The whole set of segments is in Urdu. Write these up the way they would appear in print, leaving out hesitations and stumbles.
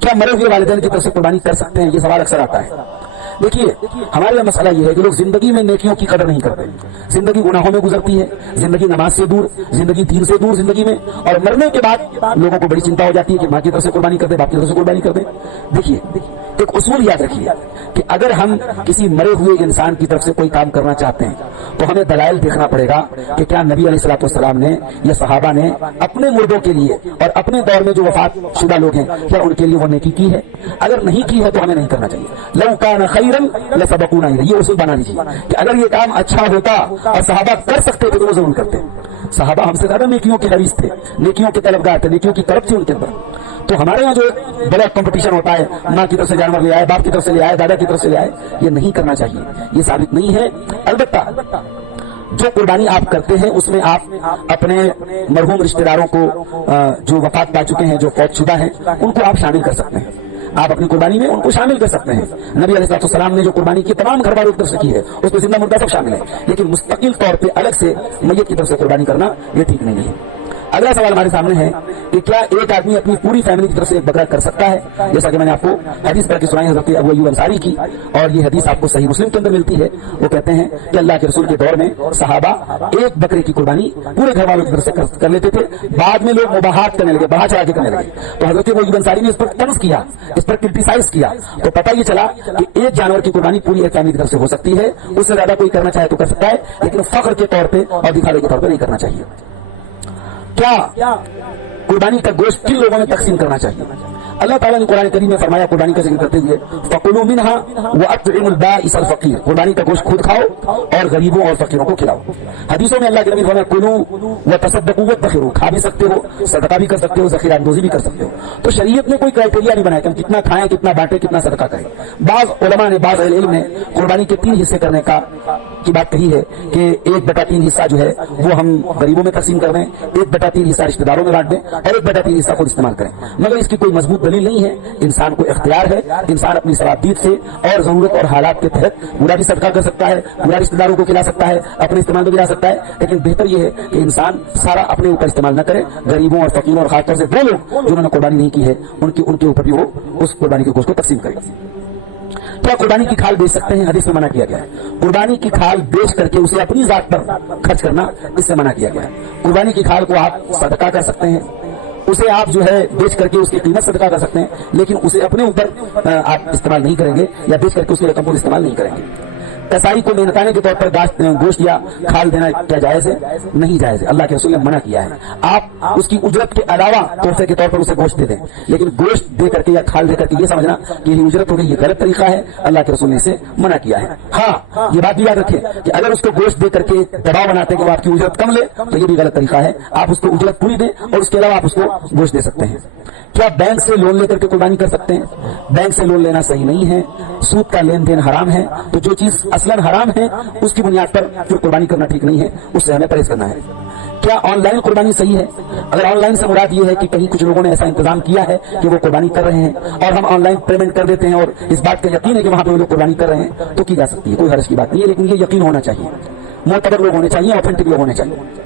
کیا مرے ہوئے والدین کی طرف سے قربانی کر سکتے ہیں؟ یہ سوال اکثر آتا ہے. دیکھیے ہمارے یہاں مسئلہ یہ ہے کہ لوگ زندگی میں نیکیوں کی قدر نہیں کرتے. زندگی گناہوں میں گزرتی ہے, زندگی نماز سے دور, زندگی دین سے دور زندگی میں, اور مرنے کے بعد لوگوں کو بڑی چنتا ہو جاتی ہے کہ ماں کی طرف سے قربانی کر دیں, باپ کی طرف سے قربانی کر دیں. دیکھیے ایک اصول یاد رکھیے کہ اگر ہم کسی مرے ہوئے انسان کی طرف سے کوئی کام کرنا چاہتے ہیں تو ہمیں دلائل دیکھنا پڑے گا کہ کیا نبی علیہ الصلوۃ والسلام نے یا صحابہ نے اپنے مردوں کے لیے اور اپنے دور میں جو وفات شدہ لوگ ہیں کیا ان کے لیے وہ نیکی کی ہے. اگر نہیں کی ہے تو ہمیں نہیں کرنا چاہیے. لو کان خیرا لسبقونا الیہ, یہ اصول بنا لیجیے کہ اگر یہ کام اچھا ہوتا اور صحابہ کر سکتے تھے تو وہ ضرور کرتے. صحابہ ہم سے زیادہ نیکیوں کے حریص تھے, نیکیوں کے طلبگار تھے, نیکیوں کی طرف تھی ان کے اندر. تو ہمارے یہاں جو بڑا کمپٹیشن ہوتا ہے, ماں کی طرف سے جانور لے آئے, باپ کی طرف سے لے آئے, دادا کی طرف سے لے آئے, یہ نہیں کرنا چاہیے, یہ ثابت نہیں ہے. البتہ جو قربانی آپ کرتے ہیں اس میں آپ اپنے مرحوم رشتہ داروں کو جو وفات پا چکے ہیں, جو فوت شدہ ہیں, ان کو آپ شامل کر سکتے ہیں. آپ اپنی قربانی میں ان کو شامل کر سکتے ہیں. نبی علیہ الصلوۃ والسلام نے جو قربانی کی تمام گھر والوں کی طرف سے کی ہے اس میں زندہ مردہ سب شامل ہے, لیکن مستقل طور پہ الگ سے میت کی طرف سے قربانی کرنا یہ ٹھیک نہیں ہے. اگلا سوال ہمارے سامنے ہے کہ کیا ایک آدمی اپنی پوری فیملی کی طرف سے ایک بکرا کر سکتا ہے؟ جیسا کہ میں نے آپ کو حدیث پڑھ کے سنائی حضرت ابو ایوب انصاری کی, اور یہ حدیث آپ کو صحیح مسلم کے اندر ملتی ہے. وہ کہتے ہیں کہ اللہ کے رسول کے دور میں صحابہ ایک بکرے کی قربانی پورے گھر والوں کی طرف سے کر لیتے تھے. بعد میں لوگ مباحات کرنے لگے, بڑھا چڑھا کے کرنے لگے, تو حضرت ابو ایوب انصاری نے اس پر طنز کیا, اس پر کرٹیسائز کیا. تو پتہ یہ چلا کہ ایک جانور کی قربانی پوری ایک فیملی کی طرف سے ہو سکتی ہے, اس سے زیادہ کوئی کرنا چاہے تو کر سکتا ہے, لیکن فخر کے طور پہ اور دکھاوے کے طور پہ نہیں کرنا چاہیے. کیا قربانی کا گوشت کن لوگوں میں تقسیم کرنا چاہیے؟ اللہ تعالیٰ نے قرآن کریم میں فرمایا قربانی کا ذکر کرتے ہوئے فَكُلُوا مِنْهَا وَأَطْعِمُوا الْبَائِسَ الْفَقِيرَ, قربانی کا گوشت خود کھاؤ اور غریبوں اور فقیروں کو کھلاؤ. حدیثوں میں اللہ کے نبی فرمایا کُلُوا وَتَصَدَّقُوا وَادَّخِرُوا, کھا بھی سکتے ہو, صدقہ بھی کر سکتے ہو, ذخیرہ اندوزی بھی کر سکتے ہو. تو شریعت نے کوئی کرائٹیریا نہیں بنایا کہ ہم کتنا کھائیں, کتنا بانٹیں, کتنا صدقہ کریں. بعض علماء نے, بعض اہل علم نے قربانی کے 3 حصے کرنے کی بات کہی ہے کہ 1/3 حصہ جو ہے وہ ہم غریبوں میں تقسیم کر دیں, 1/3 حصہ رشتہ داروں میں بانٹ دیں, اور 1/3 حصہ خود استعمال کریں. مگر اس کی کوئی مضبوط دلیل نہیں ہے. انسان کو اختیار ہے, انسان اپنی صلاحیت سے اور ضرورت اور حالات کے تحت پورا بھی صدقہ کر سکتا ہے, پورا رشتہ داروں کو کھلا سکتا ہے, اپنے استعمال کو کھلا سکتا ہے. لیکن بہتر یہ ہے کہ انسان سارا اپنے اوپر استعمال نہ کرے, غریبوں اور فقیروں اور خاص طور سے وہ لوگ جنہوں نے قربانی نہیں کی ہے ان کے اوپر بھی وہ اس قربانی کے گوشت کو تقسیم کرے. کیا قربانی کی کھال بیچ سکتے ہیں؟ حدیث میں منع کیا گیا ہے. قربانی کی کھال بیچ کر کے اسے اپنی ذات پر خرچ کرنا اس سے منع کیا گیا ہے. قربانی کی کھال کو آپ صدقہ کر سکتے ہیں, اسے آپ جو ہے بیچ کر کے اس کی قیمت صدقہ کر سکتے ہیں, لیکن اسے اپنے اوپر آپ استعمال نہیں کریں گے یا بیچ کر کے اس کی رقم کو استعمال نہیں کریں گے. کسائی کو محنتانے کے طور پر گوشت یا کھال دینا کیا جائز ہے؟ نہیں جائز ہے. اللہ کے رسول نے منع کیا ہے. آپ اس کی اجرت کے علاوہ تحفے کے طور پر اسے گوشت دے دیں, لیکن گوشت دے کر کے یا کھال دے کر کے یہ سمجھنا کہ یہ اجرت ہوگی, یہ غلط طریقہ ہے. اللہ کے رسول نے اسے منع کیا ہے. ہاں یہ بات بھی یاد رکھیں کہ اگر اس کو گوشت دے کر کے دباؤ بناتے ہیں کہ وہ آپ کی اجرت کم لے تو یہ بھی غلط طریقہ ہے. آپ اس کو اجرت پوری دیں اور اس کے علاوہ آپ اس کو گوشت دے سکتے ہیں. کیا بینک سے لون لے کر کے قربانی کر سکتے ہیں؟ بینک سے لون لینا صحیح نہیں ہے. سود کا لین دین حرام ہے. تو جو چیز اصلاً حرام ہے اس کی بنیاد پر پھر قربانی کرنا ٹھیک نہیں ہے, اس سے ہمیں پرہیز کرنا ہے. کیا آن لائن قربانی صحیح ہے؟ اگر آن لائن سے مراد یہ ہے کہ کہیں کچھ لوگوں نے ایسا انتظام کیا ہے کہ وہ قربانی کر رہے ہیں اور ہم آن لائن پیمنٹ کر دیتے ہیں اور اس بات کا یقین ہے کہ وہاں پہ وہ لوگ قربانی کر رہے ہیں تو کی جا سکتی ہے, کوئی حرج کی بات نہیں ہے. لیکن یہ یقین ہونا چاہیے, معتبر لوگ ہونے چاہیے, اوتھینٹک لوگ ہونے چاہیے.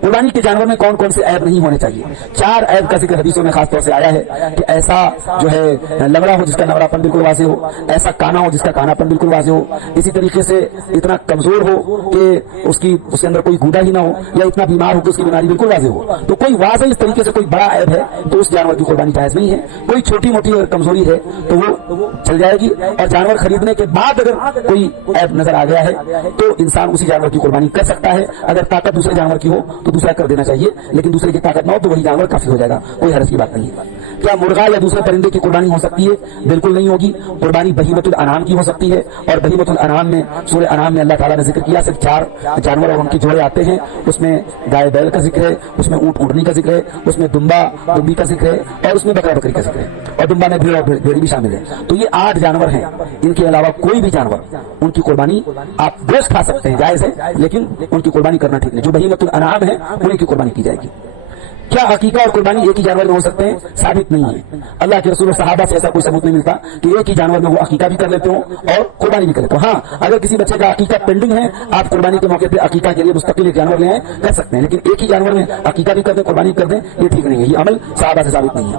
قربانی کے جانور میں کون کون سے عیب نہیں ہونے چاہیے؟ 4 عیب کا ذکر حدیثوں میں خاص طور سے آیا ہے کہ ایسا جو ہے لنگڑا ہو جس کا لنگڑاپن بالکل واضح ہو, ایسا کانا ہو جس کا کاناپن بالکل واضح ہو, اسی طریقے سے اتنا کمزور ہو کہ اس کے اندر کوئی گودا ہی نہ ہو, یا اتنا بیمار ہو کہ اس کی بیماری بالکل واضح ہو. تو کوئی واضح اس طریقے سے کوئی بڑا عیب ہے تو اس جانور کی قربانی جائز نہیں ہے. کوئی چھوٹی موٹی اگر کمزوری ہے تو وہ چل جائے گی, اور جانور خریدنے کے بعد اگر کوئی عیب نظر آ گیا ہے تو انسان اسی جانور کی قربانی کر سکتا ہے. اگر طاقت دوسرے جانور کی ہو تو دوسرا کر دینا چاہیے, لیکن دوسرے کی طاقت نہ ہو تو وہی جانور کافی ہو جائے گا, کوئی حرج کی بات نہیں ہے. کیا مرغا یا دوسرے پرندے کی قربانی ہو سکتی ہے؟ بالکل نہیں ہوگی. قربانی بہیمۃ الانعام کی ہو سکتی ہے, اور بہیمۃ الانعام میں سورہ انعام میں اللہ تعالیٰ نے ذکر کیا صرف 4 جانور اور ان کی جوڑے آتے ہیں. اس میں گائے بیل کا ذکر ہے, اس میں اونٹ اونٹنی کا ذکر ہے, اس میں دمبا دمبی کا ذکر ہے, اور اس میں بکرا بکری کا ذکر ہے, اور دمبا میں بھیڑ اور بھیڑی بھی شامل ہے. تو یہ 8 جانور ہیں. ان کے علاوہ کوئی بھی جانور ان کی قربانی آپ گوشت کھا سکتے ہیں, جائز ہے, لیکن ان کی قربانی کرنا ٹھیک نہیں. جو بہیمۃ الانعام ہے انہیں کی قربانی کی جائے گی. کیا عقیقہ اور قربانی ایک ہی جانور میں ہو سکتے ہیں؟ ثابت نہیں ہے. اللہ کے رسول و صحابہ سے ایسا کوئی ثبوت نہیں ملتا کہ ایک ہی جانور میں وہ عقیقہ بھی کر لیتے ہوں اور قربانی بھی کر لیتے ہوں. ہاں اگر کسی بچے کا عقیقہ پینڈنگ ہے, آپ قربانی کے موقع پہ عقیقہ کے لیے مستقل ایک جانور لے آئیں, کر سکتے ہیں, لیکن ایک ہی جانور میں عقیقہ بھی کر دیں, قربانی کر دیں, یہ ٹھیک نہیں ہے. یہ عمل صحابہ سے ثابت نہیں ہے.